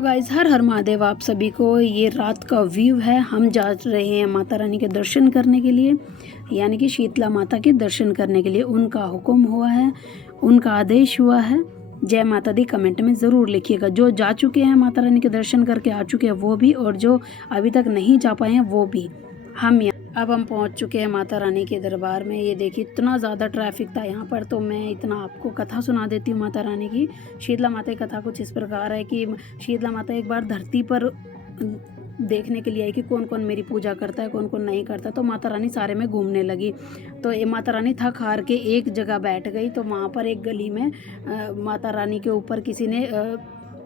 Guys, हर हर महादेव आप सभी को। ये रात का व्यू है। हम जा रहे हैं माता रानी के दर्शन करने के लिए, यानी कि शीतला माता के दर्शन करने के लिए। उनका हुक्म हुआ है, उनका आदेश हुआ है। जय माता दी कमेंट में ज़रूर लिखिएगा। जो जा चुके हैं माता रानी के दर्शन करके आ चुके हैं वो भी, और जो अभी तक नहीं जा पाए हैं वो भी। अब हम पहुंच चुके हैं माता रानी के दरबार में। ये देखिए इतना ज़्यादा ट्रैफिक था यहाँ पर, तो मैं इतना आपको कथा सुना देती हूँ माता रानी की। शीतला माता की कथा कुछ इस प्रकार है कि शीतला माता एक बार धरती पर देखने के लिए आई कि कौन कौन मेरी पूजा करता है, कौन कौन नहीं करता। तो माता रानी सारे में घूमने लगी। तो ये माता रानी थक हार के एक जगह बैठ गई। तो वहाँ पर एक गली में माता रानी के ऊपर किसी ने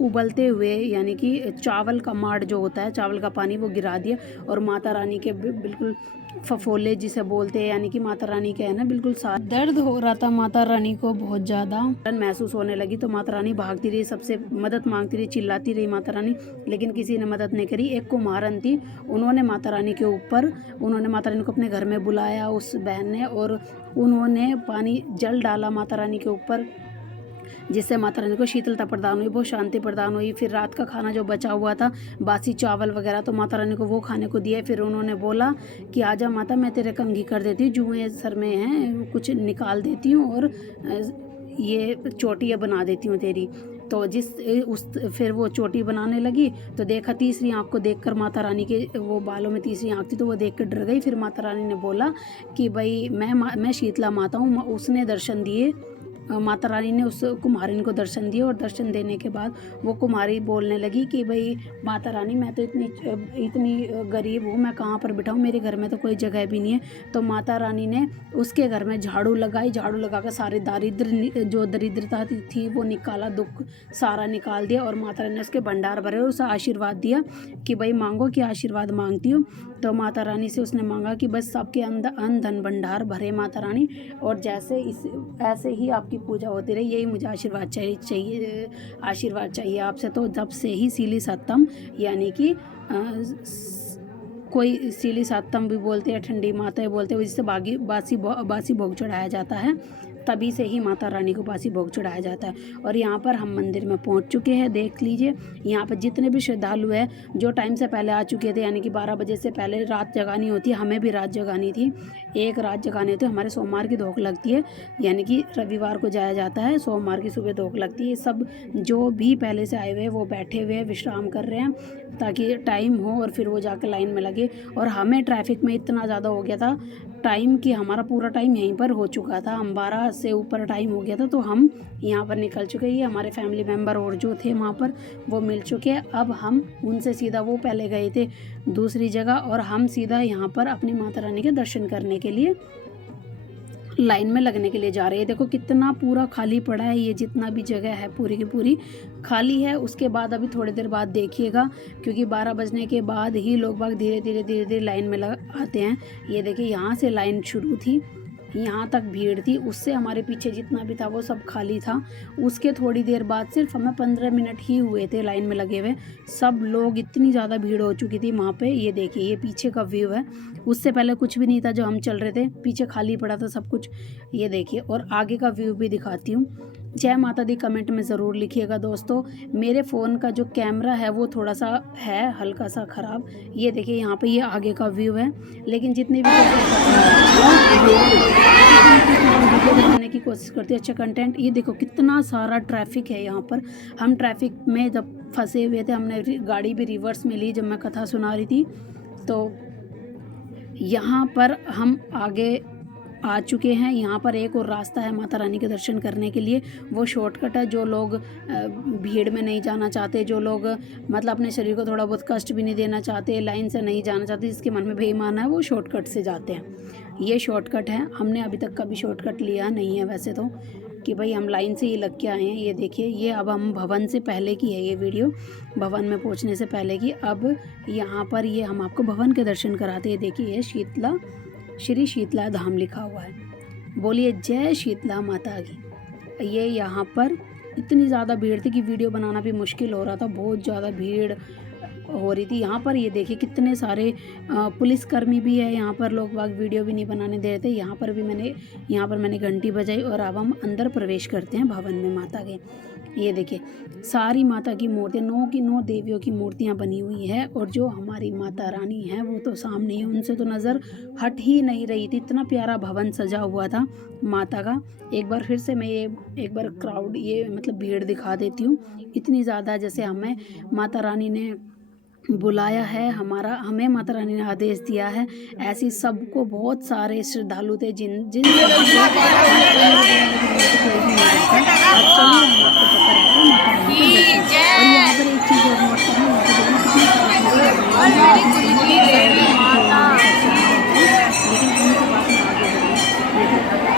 उबलते हुए, यानी कि चावल का माड़ जो होता है, चावल का पानी, वो गिरा दिया। और माता रानी के बिल्कुल फफोले जिसे बोलते हैं, यानी कि माता रानी के है ना बिल्कुल साथ दर्द हो रहा था माता रानी को, बहुत ज़्यादा महसूस होने लगी। तो माता रानी भागती रही, सबसे मदद मांगती रही, चिल्लाती रही माता रानी, लेकिन किसी ने मदद नहीं करी। एक कुम्हारन थी, उन्होंने माता रानी के ऊपर, उन्होंने माता रानी को अपने घर में बुलाया उस बहन ने, और उन्होंने पानी जल डाला माता रानी के ऊपर, जिससे माता रानी को शीतलता प्रदान हुई, बहुत शांति प्रदान हुई। फिर रात का खाना जो बचा हुआ था, बासी चावल वगैरह, तो माता रानी को वो खाने को दिया। फिर उन्होंने बोला कि आजा माता, मैं तेरे कंघी कर देती हूँ, जुएं सर में हैं कुछ निकाल देती हूँ, और ये चोटियाँ बना देती हूँ तेरी। तो फिर वो चोटी बनाने लगी। तो देखा तीसरी आँख को देखकर माता रानी के वो बालों में तीसरी आँख थी, तो वो देख कर डर गई। फिर माता रानी ने बोला कि भाई मैं शीतला माता हूँ। उसने दर्शन दिए, माता रानी ने उस कुम्हारिन को दर्शन दिए, और दर्शन देने के बाद वो कुम्हारी बोलने लगी कि भाई माता रानी, मैं तो इतनी गरीब हूँ, मैं कहाँ पर बिठाऊँ, मेरे घर में तो कोई जगह भी नहीं है। तो माता रानी ने उसके घर में झाड़ू लगाई, झाड़ू लगाकर सारे जो दरिद्रता थी वो निकाला, दुख सारा निकाल दिया। और माता रानी ने उसके भंडार भरे और उसे आशीर्वाद दिया कि भाई मांगो, कि आशीर्वाद मांगती हूँ। तो माता रानी से उसने मांगा कि बस सबके अंदर अन्न धन भंडार भरे माता रानी, और ऐसे ही आपकी पूजा होती रही, यही मुझे आशीर्वाद चाहिए आपसे। तो जब से ही सीली सत्तम, यानी कि कोई सीली सत्तम भी बोलते हैं, ठंडी माता बोलते हैं, जिससे बासी भोग चढ़ाया जाता है। तभी से ही माता रानी को बासी भोग चढ़ाया जाता है। और यहाँ पर हम मंदिर में पहुँच चुके हैं, देख लीजिए। यहाँ पर जितने भी श्रद्धालु हैं जो टाइम से पहले आ चुके थे, यानी कि 12 बजे से पहले रात जगानी होती है, हमें भी रात जगानी थी, एक रात जगानी होती है। हमारे सोमवार की धोख लगती है, यानी कि रविवार को जाया जाता है, सोमवार की सुबह धोख लगती है। सब जो भी पहले से आए हुए हैं वो बैठे हुए हैं, विश्राम कर रहे हैं, ताकि टाइम हो और फिर वो जाकर लाइन में लगे। और हमें ट्रैफिक में इतना ज़्यादा हो गया था टाइम कि हमारा पूरा टाइम यहीं पर हो चुका था, हम 12 से ऊपर टाइम हो गया था, तो हम यहाँ पर निकल चुके हैं। हमारे फैमिली मेम्बर और जो थे वहाँ पर वो मिल चुके हैं। अब हम उनसे सीधा, वो पहले गए थे दूसरी जगह, और हम सीधा यहाँ पर अपनी माता रानी के दर्शन करने के लिए लाइन में लगने के लिए जा रहे हैं। देखो कितना पूरा खाली पड़ा है, ये जितना भी जगह है पूरी की पूरी खाली है। उसके बाद अभी थोड़ी देर बाद देखिएगा, क्योंकि 12 बजने के बाद ही लोग बाग धीरे धीरे लाइन में आते हैं। ये देखिए यहाँ से लाइन शुरू थी, यहाँ तक भीड़ थी, उससे हमारे पीछे जितना भी था वो सब खाली था। उसके थोड़ी देर बाद, सिर्फ हमें 15 मिनट ही हुए थे लाइन में लगे हुए, सब लोग, इतनी ज़्यादा भीड़ हो चुकी थी वहाँ पे। ये देखिए, ये पीछे का व्यू है, उससे पहले कुछ भी नहीं था जो हम चल रहे थे, पीछे खाली पड़ा था सब कुछ। ये देखिए, और आगे का व्यू भी दिखाती हूँ। जय माता दी कमेंट में ज़रूर लिखिएगा दोस्तों। मेरे फ़ोन का जो कैमरा है वो थोड़ा सा है हल्का सा ख़राब। ये देखिए यहाँ पे ये आगे का व्यू है, लेकिन जितने भी बनाने की कोशिश करते हैं अच्छा कंटेंट। ये देखो कितना सारा ट्रैफिक है यहाँ पर। हम ट्रैफिक में जब फंसे हुए थे, हमने गाड़ी भी रिवर्स में ली जब मैं कथा सुना रही थी। तो यहाँ पर हम आगे आ चुके हैं। यहाँ पर एक और रास्ता है माता रानी के दर्शन करने के लिए, वो शॉर्टकट है। जो लोग भीड़ में नहीं जाना चाहते, जो लोग मतलब अपने शरीर को थोड़ा बहुत कष्ट भी नहीं देना चाहते, लाइन से नहीं जाना चाहते, जिसके मन में बेईमान है, वो शॉर्टकट से जाते हैं। ये शॉर्टकट है, हमने अभी तक कभी शॉर्टकट लिया नहीं है वैसे तो, कि भाई हम लाइन से ही लग के आए हैं। ये देखिए, ये अब हम भवन से पहले की है ये वीडियो, भवन में पहुँचने से पहले की। अब यहाँ पर ये हम आपको भवन के दर्शन कराते हैं। देखिए, ये श्री शीतला धाम लिखा हुआ है। बोलिए जय शीतला माता की। ये यहाँ पर इतनी ज़्यादा भीड़ थी कि वीडियो बनाना भी मुश्किल हो रहा था, बहुत ज़्यादा भीड़ हो रही थी। यहाँ पर ये देखिए कितने सारे पुलिसकर्मी भी है, यहाँ पर लोग बाग वीडियो भी नहीं बनाने दे रहे थे। यहाँ पर मैंने घंटी बजाई और अब हम अंदर प्रवेश करते हैं भवन में माता के। ये देखिए सारी माता की मूर्तियाँ, 9 की 9 देवियों की मूर्तियाँ बनी हुई है और जो हमारी माता रानी है वो तो सामने ही, उनसे तो नज़र हट ही नहीं रही थी। इतना प्यारा भवन सजा हुआ था माता का। एक बार फिर से मैं ये एक बार क्राउड ये मतलब भीड़ दिखा देती हूँ। इतनी ज़्यादा जैसे हमें माता रानी ने बुलाया है, हमें माता रानी ने आदेश दिया है, ऐसी सबको बहुत सारे श्रद्धालु थे जिन जिन सभी को माता रानी के बिना तो कोई भी नहीं रहता। अब चलिए हम आपको पकड़ाते हैं माता रानी के दर्शन। और यहाँ पर एक चीज़ और नोट करना, यहाँ पे देखिए कितने सारे टीचर हनुमान जी की बहुत सारे देखिए थे, उन्होंने दर्शन लिए थे। लेकिन उनके बाद में आगे बढ़े, देखिए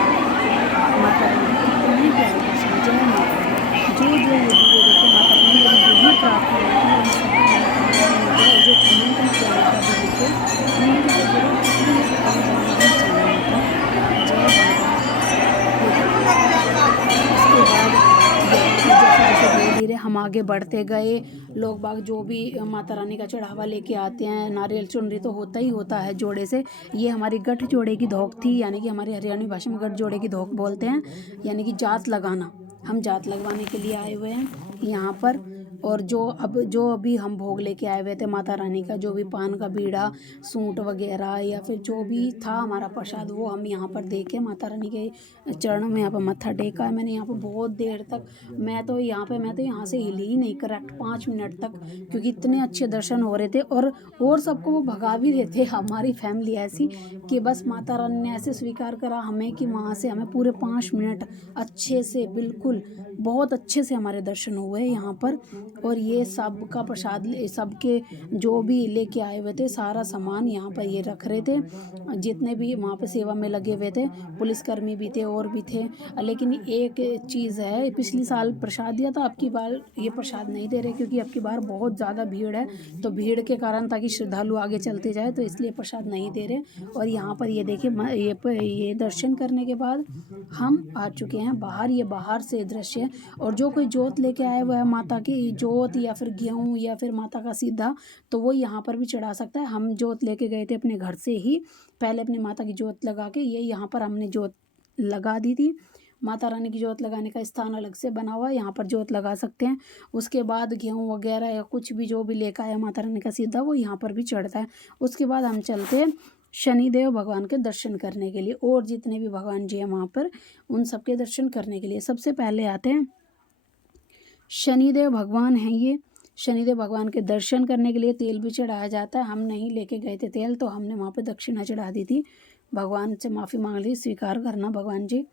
माता रानी के कितने प्यारे दर्शन। जय माता दी। जो ये वीडियो देखे माता रानी मेरी यही प्रार्थना है कि हम सबकी मनोकामना पूर्ण हो और जो कमेंट में किया माता दी लिखे उन लोगों को जरूर किसी से कभी बनना नहीं चाहिए माता। जय माता। उसके बाद यहाँ पर जैसे जैसे धीरे धीरे हम आगे बढ़ते गए, लोग बाग जो भी माता रानी का चढ़ावा लेके आते हैं, नारियल चुनरी तो होता ही होता है जोड़े से। ये हमारी गठ जोड़े की धोक थी, यानी कि हमारी हरियाणवी भाषा में गठ जोड़े की धोक बोलते हैं, यानी कि जात लगाना। हम जात लगवाने के लिए आए हुए हैं यहाँ पर। और जो अभी हम भोग लेके आए हुए थे माता रानी का, जो भी पान का बीड़ा, सूंठ वगैरह या फिर जो भी था हमारा प्रसाद, वो हम यहाँ पर दे के माता रानी के चरणों में यहाँ पर मत्था टेका है। मैंने यहाँ पर बहुत देर तक, मैं तो यहाँ से हिली ही नहीं करेक्ट 5 मिनट तक, क्योंकि इतने अच्छे दर्शन हो रहे थे। और सबको वो भगा भी रहे थे। हमारी फैमिली ऐसी कि बस माता रानी ने ऐसे स्वीकार करा हमें कि वहाँ से हमें पूरे 5 मिनट अच्छे से, बिल्कुल बहुत अच्छे से हमारे दर्शन हुए यहाँ पर। और ये सब का प्रसाद सबके जो भी लेके आए हुए थे सारा सामान यहाँ पर ये रख रहे थे, जितने भी वहाँ पे सेवा में लगे हुए थे, पुलिसकर्मी भी थे और भी थे। लेकिन एक चीज़ है, पिछली साल प्रसाद दिया था, अब की बार ये प्रसाद नहीं दे रहे, क्योंकि अब की बार बहुत ज़्यादा भीड़ है। तो भीड़ के कारण, ताकि श्रद्धालु आगे चलते जाए, तो इसलिए प्रसाद नहीं दे रहे। और यहाँ पर ये देखिए ये दर्शन करने के बाद हम आ चुके हैं बाहर। ये बाहर से दृश्य है। और जो कोई जोत लेके आया हुआ है, माता की जोत या फिर गेहूँ या फिर माता का सीधा, तो वो यहाँ पर भी चढ़ा सकता है। हम जोत लेके गए थे अपने घर से ही, पहले अपनी माता की जोत लगा के, ये यहाँ पर हमने जोत लगा दी थी। माता रानी की जोत लगाने का स्थान अलग से बना हुआ है, यहाँ पर जोत लगा सकते हैं। उसके बाद गेहूँ वगैरह या कुछ भी जो भी लेकर आया माता रानी का सीधा, वो यहाँ पर भी चढ़ता है। उसके बाद हम चलते हैं शनिदेव भगवान के दर्शन करने के लिए, और जितने भी भगवान जी हैं वहाँ पर, उन सबके दर्शन करने के लिए सबसे पहले आते हैं शनिदेव भगवान हैं। ये शनिदेव भगवान के दर्शन करने के लिए तेल भी चढ़ाया जाता है। हम नहीं लेके गए थे तेल, तो हमने वहाँ पे दक्षिणा चढ़ा दी थी। भगवान से माफ़ी मांग ली, स्वीकार करना भगवान जी।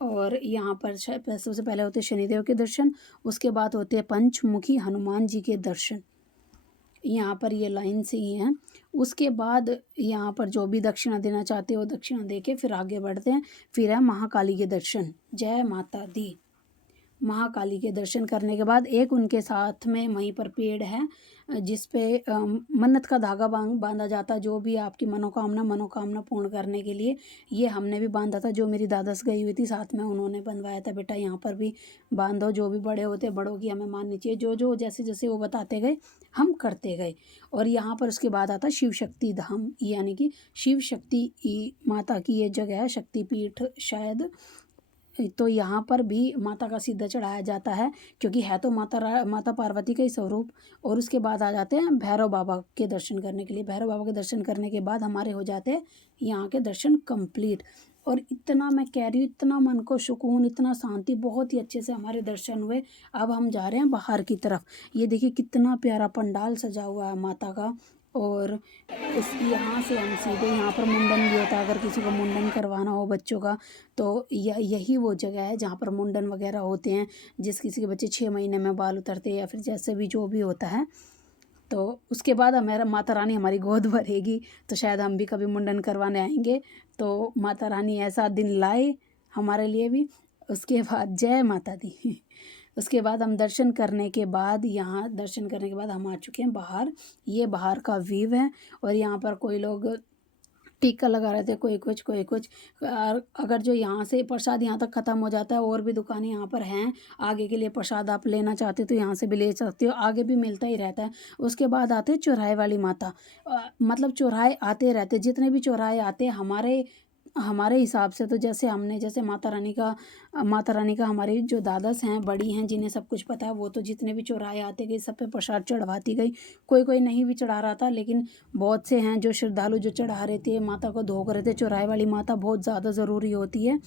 और यहाँ पर सबसे पहले होते शनिदेव के दर्शन, उसके बाद होते हैं पंचमुखी हनुमान जी के दर्शन। यहाँ पर ये लाइन से ही हैं। उसके बाद यहाँ पर जो भी दक्षिणा देना चाहते हो दक्षिणा दे के फिर आगे बढ़ते हैं। फिर है महाकाली के दर्शन। जय माता दी। महाकाली के दर्शन करने के बाद एक उनके साथ में वहीं पर पेड़ है, जिस पे मन्नत का धागा बांधा जाता है, जो भी आपकी मनोकामना पूर्ण करने के लिए। ये हमने भी बांधा था, जो मेरी दादस गई हुई थी साथ में, उन्होंने बनवाया था, बेटा यहाँ पर भी बांधो, जो भी बड़े होते बड़ों की हमें माननी चाहिए। जो जैसे जैसे वो बताते गए हम करते गए। और यहाँ पर उसके बाद आता शिव शक्ति धाम, यानी कि शिव शक्ति माता की ये जगह है, शक्तिपीठ शायद। तो यहाँ पर भी माता का सीधा चढ़ाया जाता है, क्योंकि है तो माता पार्वती का ही स्वरूप। और उसके बाद आ जाते हैं भैरव बाबा के दर्शन करने के लिए। भैरव बाबा के दर्शन करने के बाद हमारे हो जाते हैं यहाँ के दर्शन कंप्लीट। और इतना मैं कह रही हूँ, इतना मन को सुकून, इतना शांति, बहुत ही अच्छे से हमारे दर्शन हुए। अब हम जा रहे हैं बाहर की तरफ। ये देखिए कितना प्यारा पंडाल सजा हुआ है माता का। और उस यहाँ से हम सीधे, यहाँ पर मुंडन भी होता है, अगर किसी को मुंडन करवाना हो बच्चों का, तो यही वो जगह है जहाँ पर मुंडन वगैरह होते हैं। जिस किसी के बच्चे 6 महीने में बाल उतरते हैं या फिर जैसे भी जो भी होता है, तो उसके बाद हमारा माता रानी हमारी गोद भरेगी, तो शायद हम भी कभी मुंडन करवाने आएंगे। तो माता रानी ऐसा दिन लाए हमारे लिए भी। उसके बाद जय माता दी। उसके बाद हम दर्शन करने के बाद, यहाँ दर्शन करने के बाद हम आ चुके हैं बाहर। ये बाहर का व्यू है। और यहाँ पर कोई लोग टीका लगा रहे थे, कोई कुछ। अगर जो यहाँ से प्रसाद यहाँ तक ख़त्म हो जाता है, और भी दुकानें यहाँ पर हैं, आगे के लिए प्रसाद आप लेना चाहते हो तो यहाँ से भी ले सकते हो, आगे भी मिलता ही रहता है। उसके बाद आते हैं चौराहे वाली माता। मतलब चौराहे आते रहते, जितने भी चौराहे आते हैं हमारे हिसाब से, तो जैसे माता रानी का हमारी जो दादस हैं, बड़ी हैं, जिन्हें सब कुछ पता है, वो तो जितने भी चौराहे आते गए सब पे प्रसाद चढ़वाती गई। कोई नहीं भी चढ़ा रहा था, लेकिन बहुत से हैं जो श्रद्धालु जो चढ़ा रहे थे, माता को धोख रहे थे। चौराहे वाली माता बहुत ज़्यादा ज़रूरी होती है,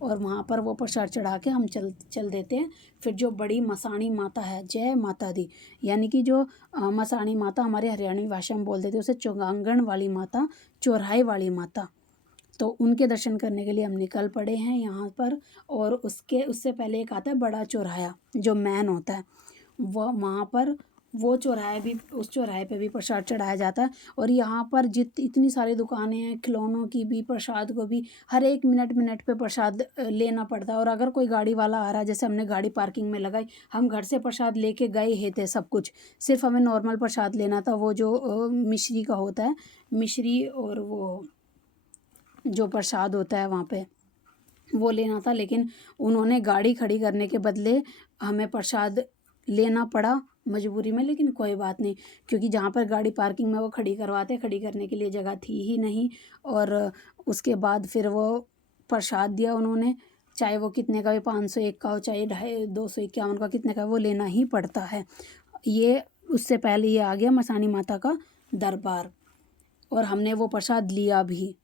और वहाँ पर वो प्रसाद चढ़ा के हम चल देते हैं। फिर जो बड़ी मसाणी माता है, जय माता दी, यानी कि जो मसाणी माता हमारे हरियाणवी भाषा में बोल देते हैं उसे चौगांगण वाली माता, चौराहे वाली माता। तो उनके दर्शन करने के लिए हम निकल पड़े हैं यहाँ पर। और उससे पहले एक आता है बड़ा चौराहा, जो मैन होता है, वह वहाँ पर वो चौराहे भी, उस चौराहे पे भी प्रसाद चढ़ाया जाता है। और यहाँ पर इतनी सारी दुकानें हैं, खिलौनों की भी, प्रसाद को भी, हर एक मिनट पे प्रसाद लेना पड़ता है। और अगर कोई गाड़ी वाला आ रहा है, जैसे हमने गाड़ी पार्किंग में लगाई, हम घर से प्रसाद लेके गए ही थे सब कुछ, सिर्फ हमें नॉर्मल प्रसाद लेना था, वो जो मिश्री का होता है, मिश्री और वो जो प्रसाद होता है वहाँ पे, वो लेना था। लेकिन उन्होंने गाड़ी खड़ी करने के बदले हमें प्रसाद लेना पड़ा मजबूरी में। लेकिन कोई बात नहीं, क्योंकि जहाँ पर गाड़ी पार्किंग में वो खड़ी करने के लिए जगह थी ही नहीं। और उसके बाद फिर वो प्रसाद दिया उन्होंने, चाहे वो कितने का भी, 501 का हो, चाहे 251 का, कितने का, वो लेना ही पड़ता है। ये उससे पहले ये आ गया मसाणी माता का दरबार, और हमने वो प्रसाद लिया भी।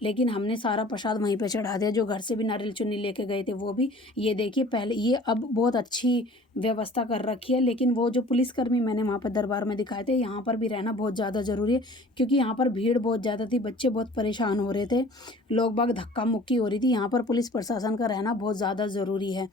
लेकिन हमने सारा प्रसाद वहीं पे चढ़ा दिया, जो घर से भी नारियल चुन्नी लेके गए थे वो भी। ये देखिए, पहले ये अब बहुत अच्छी व्यवस्था कर रखी है, लेकिन वो जो पुलिसकर्मी मैंने वहाँ पर दरबार में दिखाए थे, यहाँ पर भी रहना बहुत ज़्यादा ज़रूरी है, क्योंकि यहाँ पर भीड़ बहुत ज़्यादा थी, बच्चे बहुत परेशान हो रहे थे, लोग बाग धक्का मुक्की हो रही थी। यहाँ पर पुलिस प्रशासन का रहना बहुत ज़्यादा ज़रूरी है।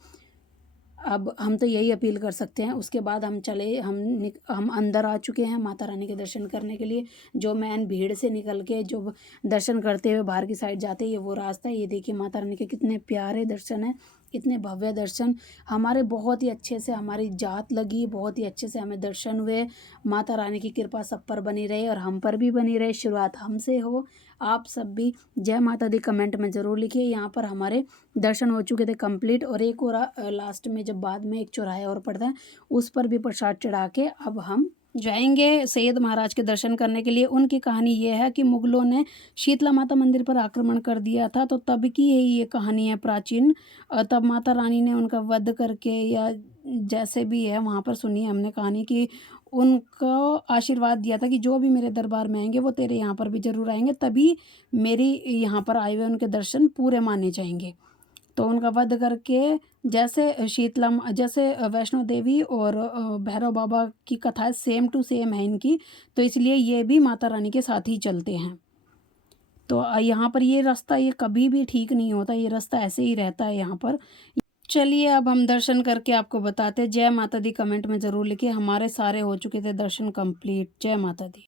अब हम तो यही अपील कर सकते हैं। उसके बाद हम अंदर आ चुके हैं माता रानी के दर्शन करने के लिए। जो मैन भीड़ से निकल के जो दर्शन करते हुए बाहर की साइड जाते हैं, ये वो रास्ता है। ये देखिए माता रानी के कितने प्यारे दर्शन हैं, इतने भव्य दर्शन। हमारे बहुत ही अच्छे से हमारी जात लगी, बहुत ही अच्छे से हमें दर्शन हुए। माता रानी की कृपा सब पर बनी रहे और हम पर भी बनी रहे। शुरुआत हमसे हो, आप सब भी जय माता दी कमेंट में ज़रूर लिखिए। यहाँ पर हमारे दर्शन हो चुके थे कंप्लीट, और एक और लास्ट में जब बाद में एक चौराहा और पड़ता है, उस पर भी प्रसाद चढ़ा के अब हम जाएंगे सैयद महाराज के दर्शन करने के लिए। उनकी कहानी ये है कि मुगलों ने शीतला माता मंदिर पर आक्रमण कर दिया था, तो तब की है ये कहानी है प्राचीन। तब माता रानी ने उनका वध करके, या जैसे भी है, वहाँ पर सुनी हमने कहानी कि उनको आशीर्वाद दिया था कि जो भी मेरे दरबार में आएंगे वो तेरे यहाँ पर भी ज़रूर आएंगे, तभी मेरी यहाँ पर आए हुए उनके दर्शन पूरे माने जाएंगे। तो उनका वध करके, जैसे वैष्णो देवी और भैरव बाबा की कथा सेम टू सेम है इनकी, तो इसलिए ये भी माता रानी के साथ ही चलते हैं। तो यहाँ पर ये रास्ता, ये कभी भी ठीक नहीं होता, ये रास्ता ऐसे ही रहता है यहाँ पर। चलिए अब हम दर्शन करके आपको बताते। जय माता दी कमेंट में ज़रूर लिखिए। हमारे सारे हो चुके थे दर्शन कंप्लीट। जय माता दी।